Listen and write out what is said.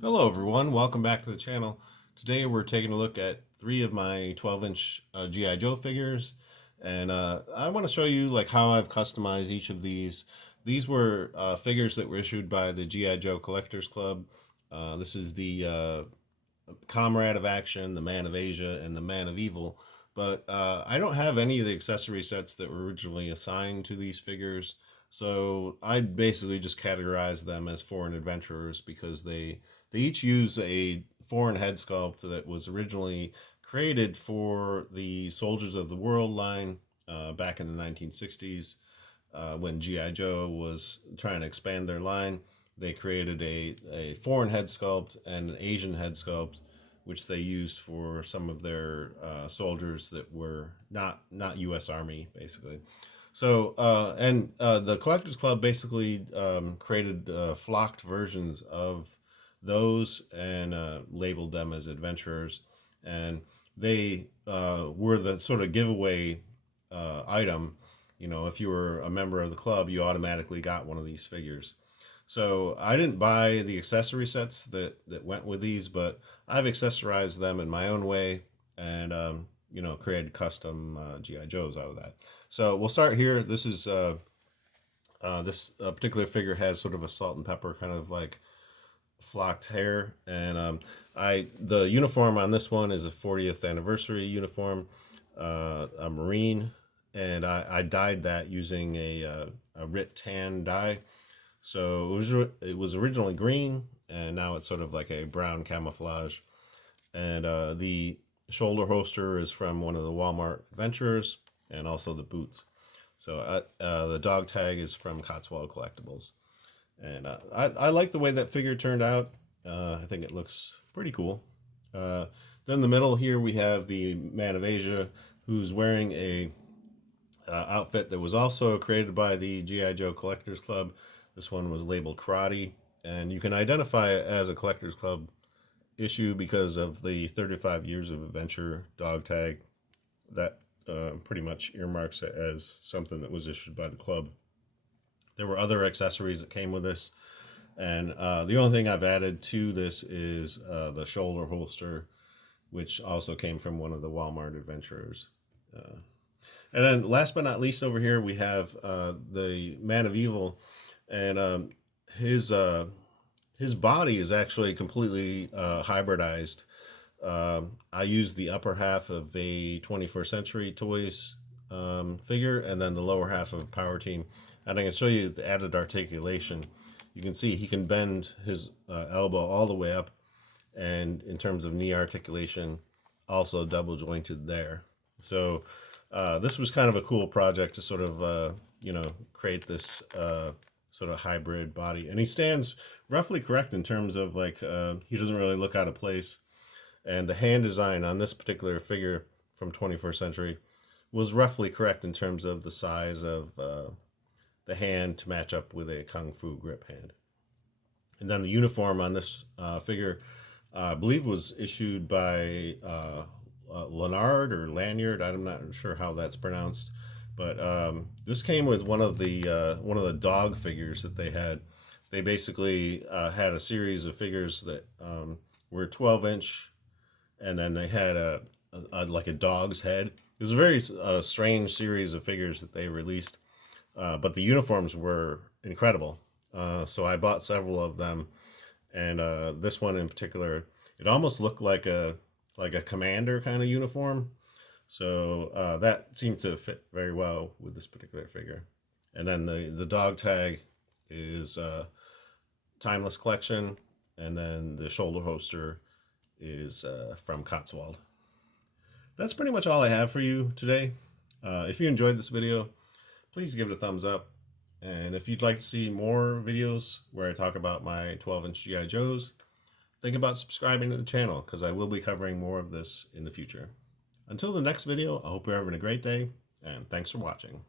Hello everyone, welcome back to the channel. Today we're taking a look at three of my 12-inch G.I. Joe figures, and I want to show you like how I've customized each of these. These were figures that were issued by the G.I. Joe Collectors Club. This is the Comrade of Action, the Man of Asia, and the Man of Evil. But I don't have any of the accessory sets that were originally assigned to these figures. So I basically just categorize them as foreign adventurers because they each use a foreign head sculpt that was originally created for the Soldiers of the World line back in the 1960s when G.I. Joe was trying to expand their line. They created a foreign head sculpt and an Asian head sculpt, which they used for some of their soldiers that were not U.S. Army, basically. So, the Collectors Club basically created flocked versions of those and labeled them as adventurers. And they were the sort of giveaway item. You know, if you were a member of the club, you automatically got one of these figures. So I didn't buy the accessory sets that went with these, but I've accessorized them in my own way and, created custom G.I. Joes out of that. So we'll start here. This is this particular figure has sort of a salt and pepper kind of like flocked hair, and the uniform on this one is a 40th anniversary uniform, a Marine, and I dyed that using a RIT tan dye. So it was originally green, and now it's sort of like a brown camouflage. And the shoulder holster is from one of the Walmart Adventures, and also the boots. So the dog tag is from Cotswold Collectibles. And I like the way that figure turned out. I think it looks pretty cool. Then in the middle here we have the Man of Asia, who's wearing a outfit that was also created by the G.I. Joe Collectors Club. This one was labeled Karate, and you can identify it as a Collectors Club issue because of the 35 years of adventure dog tag that pretty much earmarks it as something that was issued by the club. There were other accessories that came with this, and the only thing I've added to this is the shoulder holster, which also came from one of the Walmart Adventurers. And then last but not least over here, we have the Man of Evil, and his body is actually completely hybridized. I used the upper half of a 21st Century Toys figure, and then the lower half of Power Team. And I can show you the added articulation. You can see he can bend his elbow all the way up, and in terms of knee articulation, also double jointed there. So this was kind of a cool project to sort of create this sort of hybrid body, and he stands roughly correct in terms of like he doesn't really look out of place. And the hand design on this particular figure from 21st Century was roughly correct in terms of the size of the hand to match up with a Kung Fu grip hand. And then the uniform on this figure, I believe, was issued by Lanyard or Lanyard. I'm not sure how that's pronounced, but this came with one of the dog figures that they had. They basically had a series of figures that were 12-inch, and then they had like a dog's head. It was a very strange series of figures that they released, but the uniforms were incredible. So I bought several of them, and this one in particular, it almost looked like a commander kind of uniform. So that seemed to fit very well with this particular figure. And then the dog tag is Timeless Collection, and then the shoulder holster is from Cotswold. That's pretty much all I have for you today. If you enjoyed this video, please give it a thumbs up. And if you'd like to see more videos where I talk about my 12-inch G.I. Joes, think about subscribing to the channel because I will be covering more of this in the future. Until the next video, I hope you're having a great day, and thanks for watching.